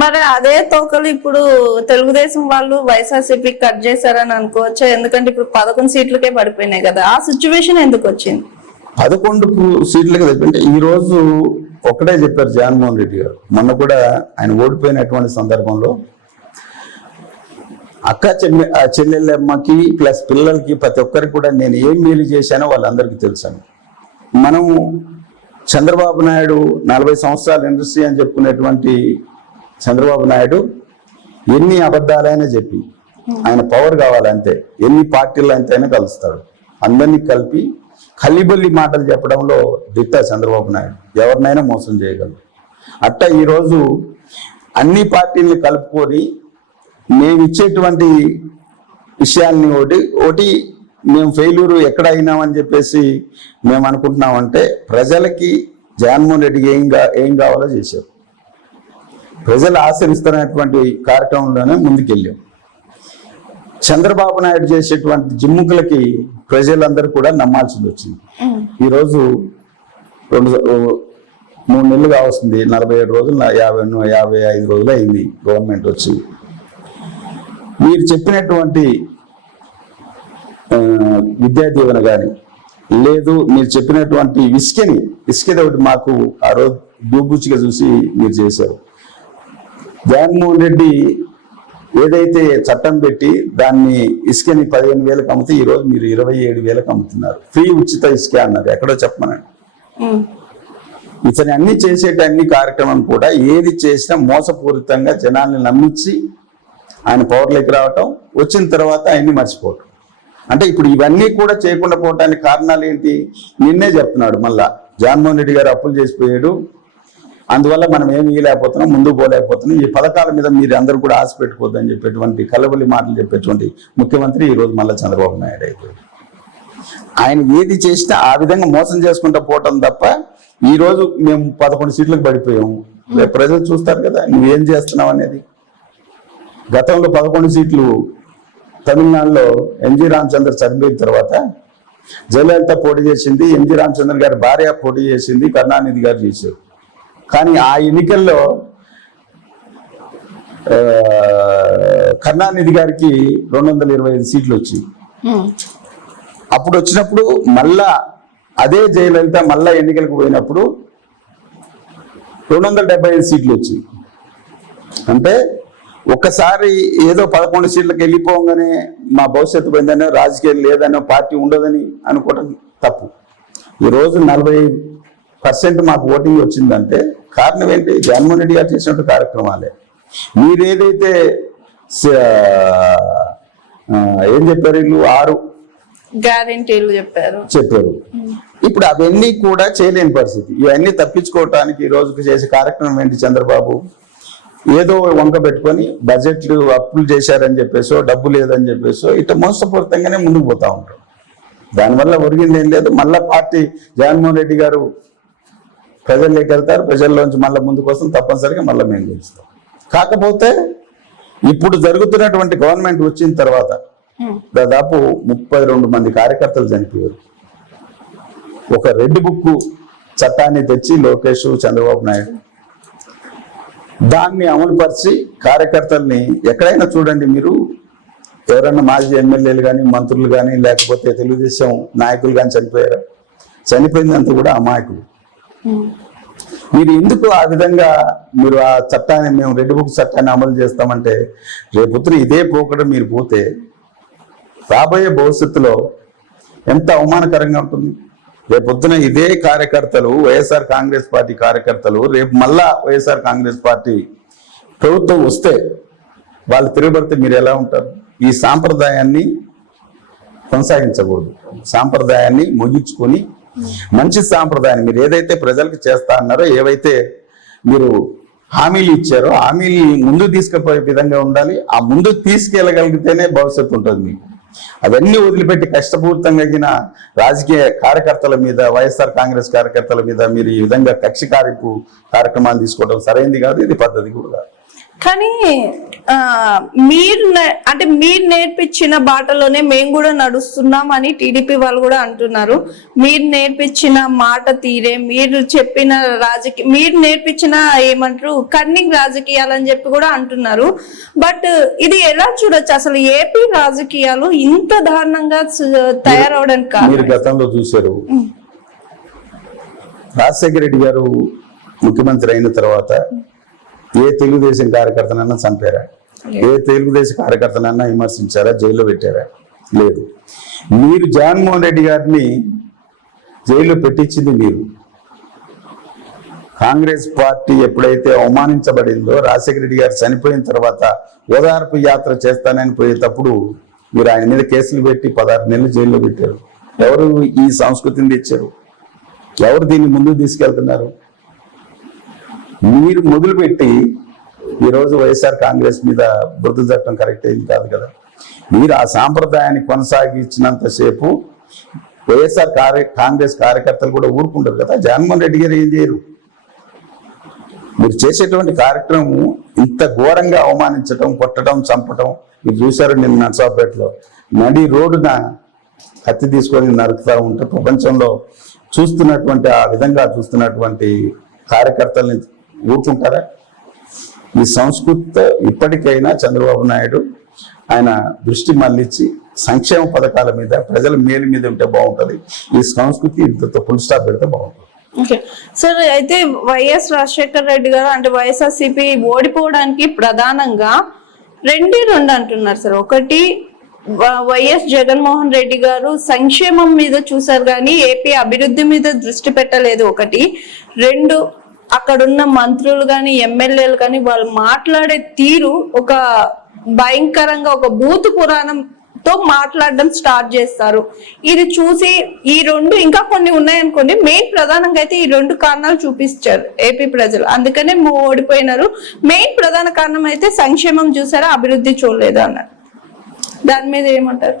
మరి అదే తోకలు ఇప్పుడు తెలుగుదేశం వాళ్ళు వైఎస్ఆర్సీపీ కట్ చేశారని అనుకోవచ్చు. ఎందుకంటే ఇప్పుడు 11 సీట్లకే పడిపోయినాయి కదా, ఆ సిచ్యువేషన్ ఎందుకు వచ్చింది? 11 సీట్లకి తప్పింటే ఈ రోజు ఒకటే చెప్పారు జగన్మోహన్ రెడ్డి గారు. మొన్న కూడా ఆయన ఓడిపోయినటువంటి సందర్భంలో అక్క చెల్లెళ్ళమ్మకి ప్లస్ పిల్లలకి ప్రతి ఒక్కరికి కూడా నేను ఏం మేలు చేశానో వాళ్ళందరికీ తెలుసాను. మనం చంద్రబాబు నాయుడు 40 సంవత్సరాల ఇండస్ట్రీ అని చెప్పుకునేటువంటి చంద్రబాబు నాయుడు ఎన్ని అబద్ధాలైనా చెప్పి ఆయన పవర్ కావాలంటే ఎన్ని పార్టీలు అంతైనా కలుస్తాడు. అందరినీ కలిపి కలిబొల్లి మాటలు చెప్పడంలో దిట్ట చంద్రబాబు నాయుడు. ఎవరినైనా మోసం చేయగలరు. అట్ట ఈరోజు అన్ని పార్టీల్ని కలుపుకొని మేము ఇచ్చేటువంటి విషయాల్ని ఒకటి మేము ఫెయిల్యూర్ ఎక్కడ అయినామని చెప్పేసి మేము అనుకుంటున్నామంటే ప్రజలకి జగన్మోహన్ రెడ్డికి ఏం కావాలో చేశారు. ప్రజలు ఆచరిస్తున్నటువంటి కార్యక్రమంలోనే ముందుకెళ్ళాం. చంద్రబాబు నాయుడు చేసేటువంటి జిమ్ముకులకి ప్రజలందరూ కూడా నమ్మాల్సింది వచ్చింది. ఈరోజు 3 నెలలు కావస్తుంది, 47 రోజులు 55 రోజులు అయింది గవర్నమెంట్ వచ్చి. మీరు చెప్పినటువంటి విద్యా దీవెన కానీ లేదు, మీరు చెప్పినటువంటి ఇసుకది ఒకటి మాకు ఆ రోజు దూబుచ్చిగా చూసి మీరు చేశారు. జగన్మోహన్ రెడ్డి ఏదైతే చట్టం పెట్టి దాన్ని ఇసుకని 15,000కి అమ్మితే ఈరోజు మీరు 27,000కి అమ్ముతున్నారు. ఫ్రీ ఉచిత ఇసుక అన్నారు. ఎక్కడో చెప్పమనండి. ఇతని అన్ని చేసేటన్ని కార్యక్రమం కూడా ఏది చేసినా మోసపూరితంగా జనాల్ని నమ్మించి ఆయన పవర్లోకి రావటం, వచ్చిన తర్వాత ఆయన్ని మర్చిపోవటం. అంటే ఇప్పుడు ఇవన్నీ కూడా చేయకుండా పోవటానికి కారణాలు ఏంటి? నిన్నే చెప్తున్నాడు మళ్ళా జగన్మోహన్ రెడ్డి గారు అప్పులు చేసిపోయాడు, అందువల్ల మనం ఏమి ఇవ్వలేకపోతున్నాం, ముందుకు పోలేకపోతున్నాం, ఈ పథకాల మీద మీరు అందరూ కూడా ఆశ పెట్టుకోవద్దని చెప్పేటువంటి కలబలి మాటలు చెప్పేటువంటి ముఖ్యమంత్రి ఈరోజు మళ్ళీ చంద్రబాబు నాయుడు అయిపోయాడు. ఆయన ఏది చేసినా ఆ విధంగా మోసం చేసుకుంటూ పోవటం తప్ప ఈరోజు మేము 11 సీట్లకు పడిపోయాము. రేపు ప్రజలు చూస్తారు కదా నువ్వేం చేస్తున్నావు అనేది. గతంలో 11 సీట్లు తమిళనాడులో ఎన్జి రామచంద్ర చనిపోయిన తర్వాత జయలలిత పోటీ చేసింది, ఎన్జి రామచంద్ర గారి భార్య పోటీ చేసింది, కరుణానిధి గారు చేశారు. కానీ ఆ ఎన్నికల్లో కరుణానిధి గారికి 225 సీట్లు వచ్చాయి. అప్పుడు వచ్చినప్పుడు మళ్ళా అదే జయలలిత మళ్ళా ఎన్నికలకు పోయినప్పుడు 275 సీట్లు వచ్చాయి. అంటే ఒక్కసారి ఏదో 11 సీట్లకు వెళ్ళిపోగానే మా భవిష్యత్తు పోయిందనో రాజకీయాలు లేదనో పార్టీ ఉండదని అనుకోవడం తప్పు. ఈరోజు 40% మాకు ఓటింగ్ వచ్చిందంటే కారణం ఏంటి? జగన్మోహన్ రెడ్డి గారు చేసినట్టు కార్యక్రమాలే. మీరేదైతే ఏం చెప్పారు, వీళ్ళు 6 గ్యారెంటీలు చెప్పారు. ఇప్పుడు అవన్నీ కూడా చేయలేని పరిస్థితి. ఇవన్నీ తప్పించుకోవటానికి ఈ రోజుకి చేసే కార్యక్రమం ఏంటి? చంద్రబాబు ఏదో వంక పెట్టుకొని బడ్జెట్లు అప్పులు చేశారని చెప్పేసో డబ్బు లేదని చెప్పేసో ఇట్లా మోసపూరితంగానే ముందుకు పోతా ఉంటారు. దానివల్ల ఒరిగింది ఏం లేదు. మళ్ళా పార్టీ జగన్మోహన్ రెడ్డి గారు ప్రజల్లోకి వెళ్తారు, ప్రజల్లోంచి మళ్ళీ ముందుకు వస్తాం, తప్పనిసరిగా మళ్ళీ మేము గెలుస్తాం. కాకపోతే ఇప్పుడు జరుగుతున్నటువంటి గవర్నమెంట్ వచ్చిన తర్వాత దాదాపు 32 మంది కార్యకర్తలు చనిపోయారు. ఒక రెడ్ బుక్ చట్టాన్ని తెచ్చి లోకేష్ చంద్రబాబు నాయుడు దాన్ని అమలుపరిచి కార్యకర్తల్ని ఎక్కడైనా చూడండి మీరు, ఎవరైనా మాజీ ఎమ్మెల్యేలు కానీ మంత్రులు కానీ లేకపోతే తెలుగుదేశం నాయకులు కానీ చనిపోయారు. చనిపోయిందంతా కూడా అమాయకులు. మీరు ఎందుకు ఆ విధంగా మీరు ఆ చట్టాన్ని మేము రెడ్ బుక్ చట్టాన్ని అమలు చేస్తామంటే రేపొద్దున ఇదే పోకడ మీరు పోతే రాబోయే భవిష్యత్తులో ఎంత అవమానకరంగా ఉంటుంది. రేపొద్దున ఇదే కార్యకర్తలు వైఎస్ఆర్ కాంగ్రెస్ పార్టీ కార్యకర్తలు రేపు మళ్ళా వైఎస్ఆర్ కాంగ్రెస్ పార్టీ ప్రభుత్వం వస్తే వాళ్ళు తిరగబడితే మీరు ఎలా ఉంటారు? ఈ సాంప్రదాయాన్ని కొనసాగించకూడదు. సాంప్రదాయాన్ని ముగించుకొని మంచి సాంప్రదాయాన్ని మీరు ఏదైతే ప్రజలకు చేస్తా అన్నారో, ఏవైతే మీరు హామీలు ఇచ్చారో హామీలు ముందు తీసుకుపోయే విధంగా ఉండాలి. ఆ ముందు తీసుకెళ్ళగలిగితేనే భవిష్యత్తు ఉంటుంది మీకు. అవన్నీ వదిలిపెట్టి కష్టపూరితంగా రాజకీయ కార్యకర్తల మీద, వైఎస్ఆర్ కాంగ్రెస్ కార్యకర్తల మీద మీరు ఈ విధంగా కక్షి కార్యక్రమాలు తీసుకోవడం సరైనది కాదు, ఇది పద్ధతి కూడా కాదు. కానీ అంటే మీరు నేర్పించిన బాటలోనే మేము కూడా నడుస్తున్నాం అని టీడీపీ వాళ్ళు కూడా అంటున్నారు. మీరు నేర్పించిన మాట తీరే, మీరు నేర్పించిన ఏమంటారు కన్నింగ్ రాజకీయాలని చెప్పి కూడా అంటున్నారు. బట్ ఇది ఎలా చూడొచ్చు అసలు ఏపీ రాజకీయాలు ఇంత దారుణంగా తయారవడానికి మీరు గతంలో చూశారు, రాజశేఖర రెడ్డి గారు ముఖ్యమంత్రి అయిన తర్వాత ఏ తెలుగుదేశం కార్యకర్తనన్నా చంపారా? ఏ తెలుగుదేశం కార్యకర్తనన్నా విమర్శించారా? జైల్లో పెట్టారా? లేదు. మీరు జగన్మోహన్ రెడ్డి గారిని జైల్లో పెట్టించింది మీరు. కాంగ్రెస్ పార్టీ ఎప్పుడైతే అవమానించబడిందో, రాజశేఖర రెడ్డి గారు చనిపోయిన తర్వాత ఓదార్పు యాత్ర చేస్తానని పోయేటప్పుడు మీరు ఆయన మీద కేసులు పెట్టి 16 నెలలు జైల్లో పెట్టారు. ఎవరు ఈ సంస్కృతిని తెచ్చారు? ఎవరు దీన్ని ముందుకు తీసుకెళ్తున్నారు? మీరు మొదలుపెట్టి ఈరోజు వైఎస్ఆర్ కాంగ్రెస్ మీద బురద చట్టం కరెక్ట్ అయింది కాదు కదా. మీరు ఆ సాంప్రదాయాన్ని కొనసాగించినంతసేపు వైఎస్ఆర్ కాంగ్రెస్ కార్యకర్తలు కూడా ఊరుకుంటారు కదా. జగన్మోహన్ రెడ్డి గారు ఏం చేయరు. మీరు చేసేటువంటి కార్యక్రమం ఇంత ఘోరంగా అవమానించడం, కొట్టడం, చంపడం మీరు చూశారు. నిన్న నర్సాపేటలో నడి రోడ్డున కత్తి తీసుకొని నరుకుతూ ఉంటే ప్రపంచంలో చూస్తున్నటువంటి ఆ విధంగా చూస్తున్నటువంటి కార్యకర్తల్ని ఊరుకుంటారా? ఈ సంస్కృతి ఇప్పటికైనా చంద్రబాబు నాయుడు ఆయన దృష్టి మళ్ళించి సంక్షేమ పథకాల మీద, ప్రజల మేలు మీద ఉంటే బాగుంటుంది. ఈ సంస్కృతి ఇంతతో ఫుల్ స్టాప్ పెడితే బాగుంటుంది. ఓకే సార్, అయితే వైఎస్ రాజశేఖర రెడ్డి గారు అంటే వైఎస్ఆర్సీపీ ఓడిపోవడానికి ప్రధానంగా రెండు అంటున్నారు సార్. ఒకటి, వైఎస్ జగన్మోహన్ రెడ్డి గారు సంక్షేమం మీద చూసారు కానీ ఏపీ అభివృద్ధి మీద దృష్టి పెట్టలేదు. ఒకటి. రెండు, అక్కడున్న మంత్రులు కానీ ఎమ్మెల్యేలు కానీ వాళ్ళు మాట్లాడే తీరు ఒక భయంకరంగా ఒక భూత పురాణంతో మాట్లాడడం స్టార్ట్ చేస్తారు. ఇది చూసి ఈ రెండు ఇంకా కొన్ని ఉన్నాయనుకోండి, మెయిన్ ప్రధానంగా అయితే ఈ రెండు కారణాలు చూపించారు ఏపీ ప్రజలు, అందుకనే ఓడిపోయినారు. మెయిన్ ప్రధాన కారణం అయితే సంక్షేమం చూసారా, అభివృద్ధి చూడలేదు అన్నారు. దాని మీద ఏమంటారు?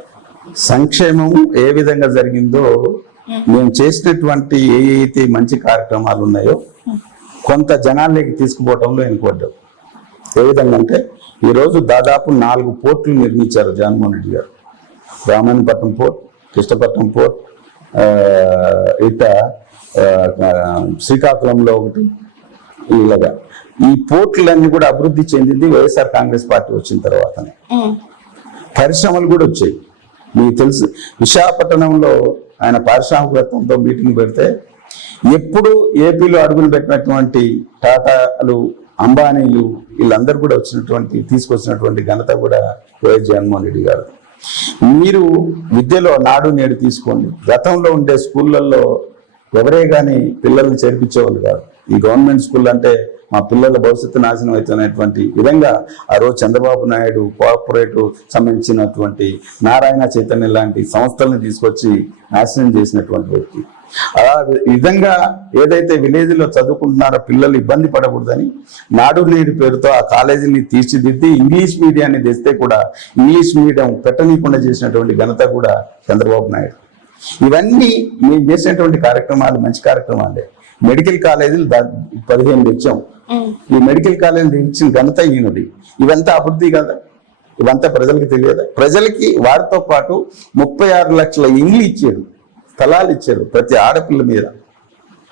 సంక్షేమం ఏ విధంగా జరిగిందో, మేము చేసినటువంటి ఏ మంచి కార్యక్రమాలు ఉన్నాయో కొంత జనాల్లోకి తీసుకుపోవటంలో వెనుకబడ్డాం. ఏ విధంగా అంటే ఈరోజు దాదాపు 4 పోర్టులు నిర్మించారు జగన్మోహన్ రెడ్డి గారు. రామాయణపట్నం పోర్ట్, కృష్ణపట్నం పోర్ట్, శ్రీకాకుళంలో ఒకటి. ఇలాగా ఈ పోర్టులన్నీ కూడా అభివృద్ధి చెందింది వైఎస్ఆర్ కాంగ్రెస్ పార్టీ వచ్చిన తర్వాతనే. పరిశ్రమలు కూడా వచ్చాయి. మీకు తెలుసు, విశాఖపట్నంలో ఆయన పారిశ్రామికవేత్తలతో మీటింగ్ పెడితే ఎప్పుడు ఏపీలో అడుగులు పెట్టినటువంటి టాటాలు, అంబానీలు వీళ్ళందరూ కూడా తీసుకొచ్చినటువంటి ఘనత కూడా వైఎస్ జగన్మోహన్ రెడ్డి గారు. మీరు విద్యలో నాడు నేడు తీసుకోండి. గతంలో ఉండే స్కూళ్ళల్లో ఎవరే కానీ పిల్లల్ని చేర్పించేవాళ్ళు కాదు. ఈ గవర్నమెంట్ స్కూల్ అంటే మా పిల్లల భవిష్యత్తు నాశనం అవుతున్నటువంటి విధంగా ఆ రోజు చంద్రబాబు నాయుడు కోఆపరేటివ్ సంబంధించినటువంటి నారాయణ చైతన్య లాంటి సంస్థలను తీసుకొచ్చి నాశనం చేసినటువంటి వ్యక్తి. ఆ విధంగా ఏదైతే విలేజ్ లో చదువుకుంటున్నారో పిల్లలు ఇబ్బంది పడకూడదని నాడు నేడు పేరుతో ఆ కాలేజీని తీర్చిదిద్ది ఇంగ్లీష్ మీడియాన్ని తెస్తే కూడా ఇంగ్లీష్ మీడియం పెట్టనీయకుండా చేసినటువంటి ఘనత కూడా చంద్రబాబు నాయుడు. ఇవన్నీ మేము చేసినటువంటి కార్యక్రమాలు మంచి కార్యక్రమాలే. మెడికల్ కాలేజీలు 15 తెచ్చాం. ఈ మెడికల్ కాలేజీలు ఇచ్చిన ఘనత ఈయనది. ఇవంతా అభివృద్ధి కదా, ఇవంతా ప్రజలకి తెలియదా? ప్రజలకి వారితో పాటు 36 లక్షల ఇండ్లు ఇచ్చారు, స్థలాలు ఇచ్చారు, ప్రతి ఆడపిల్ల మీద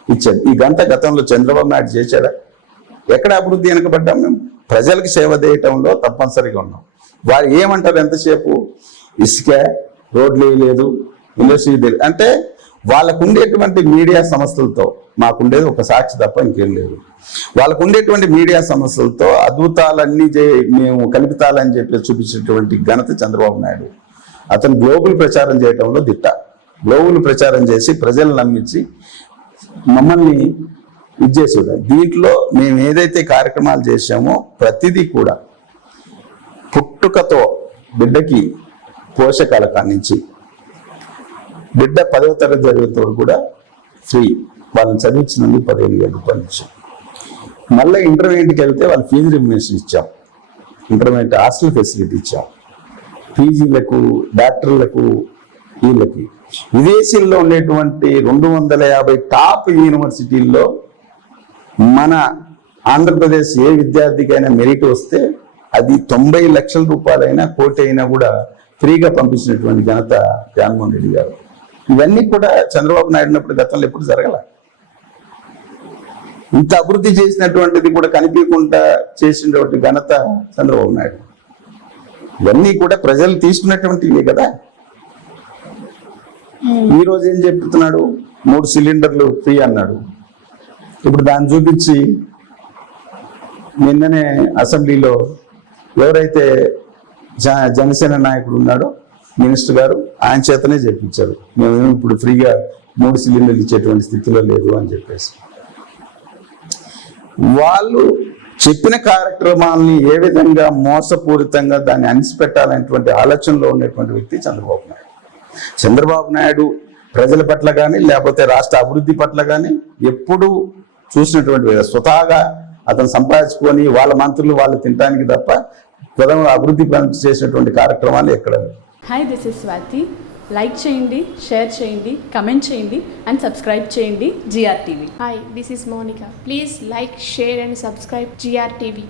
ఇచ్చారు. ఈ గతంలో చంద్రబాబు నాయుడు చేశాడా? ఎక్కడ అభివృద్ధి వెనకబడ్డాం మేము? ప్రజలకు సేవ చేయటంలో తప్పనిసరిగా ఉన్నాం. వారు ఏమంటారు ఎంతసేపు? ఇసుక, రోడ్లు వేయలేదు, యూనివర్సిటీ అంటే వాళ్ళకు ఉండేటువంటి మీడియా సంస్థలతో, మాకుండేది ఒక సాక్షి తప్ప ఇంకేం లేదు. వాళ్ళకు ఉండేటువంటి మీడియా సంస్థలతో అద్భుతాలన్నీ మేము కల్పితాలని చెప్పి చూపించేటువంటి ఘనత చంద్రబాబు నాయుడు. అతను గ్లోబల్ ప్రచారం చేయడంలో దిట్ట. గ్లోబల్ ప్రచారం చేసి ప్రజలను నమ్మించి మమ్మల్ని ఇచ్చేసాడు. దీంట్లో మేము ఏదైతే కార్యక్రమాలు చేశామో ప్రతిదీ కూడా పుట్టుకతో బిడ్డకి పోషకాల కానించి బిడ్డ 10వ తరగతి చదివేతో కూడా ఫ్రీ, వాళ్ళని చదివించినందుకు 15,000 రూపాయలు ఇచ్చాం. మళ్ళీ ఇంటర్మీడియట్కి వెళ్తే వాళ్ళు ఫీజు రిమినేషన్ ఇచ్చాం, ఇంటర్మీడియట్ హాస్టల్ ఫెసిలిటీ ఇచ్చాం, పీజీలకు, డాక్టర్లకు, వీళ్ళకి. విదేశీల్లో ఉండేటువంటి 250 టాప్ యూనివర్సిటీల్లో మన ఆంధ్రప్రదేశ్ ఏ విద్యార్థికైనా మెరిట్ వస్తే అది 90 లక్షల రూపాయలైనా కోటి అయినా కూడా ఫ్రీగా పంపించినటువంటి ఘనత జగన్మోహన్ రెడ్డి గారు. ఇవన్నీ కూడా చంద్రబాబు నాయుడు ఉన్నప్పుడు గతంలో ఎప్పుడు జరగల. ఇంత అభివృద్ధి చేసినటువంటిది కూడా కనిపించకుండా చేసినటువంటి ఘనత చంద్రబాబు నాయుడు. ఇవన్నీ కూడా ప్రజలు తీసుకున్నటువంటివే కదా. ఈ రోజు ఏం చెప్తున్నాడు, 3 సిలిండర్లు ఫ్రీ అన్నాడు. ఇప్పుడు దాన్ని చూపించి నిన్ననే అసెంబ్లీలో ఎవరైతే జనసేన నాయకుడు ఉన్నాడో మినిస్టర్ గారు, ఆయన చేతనే చెప్పించారు, మేము ఇప్పుడు ఫ్రీగా 3 సిలిండర్లు ఇచ్చేటువంటి స్థితిలో లేదు అని చెప్పేసి. వాళ్ళు చెప్పిన కార్యక్రమాలని ఏ విధంగా మోసపూరితంగా దాన్ని అణిచిపెట్టాలనేటువంటి ఆలోచనలో ఉన్నటువంటి వ్యక్తి చంద్రబాబు నాయుడు. చంద్రబాబు నాయుడు ప్రజల పట్ల కానీ లేకపోతే రాష్ట్ర అభివృద్ధి పట్ల కానీ ఎప్పుడూ చూసినటువంటి స్వతహాగా అతను సంపాదించుకొని వాళ్ళ మంత్రులు వాళ్ళు తినడానికి తప్ప ప్రథమ అభివృద్ధి చేసినటువంటి కార్యక్రమాలు ఎక్కడ. Hi, this is Swathi. Like చేయండి, షేర్ చేయండి, కమెంట్ చేయండి అండ్ సబ్స్క్రైబ్ చేయండి GRTV. Hi, this is Monica. Please like, share and subscribe GRTV.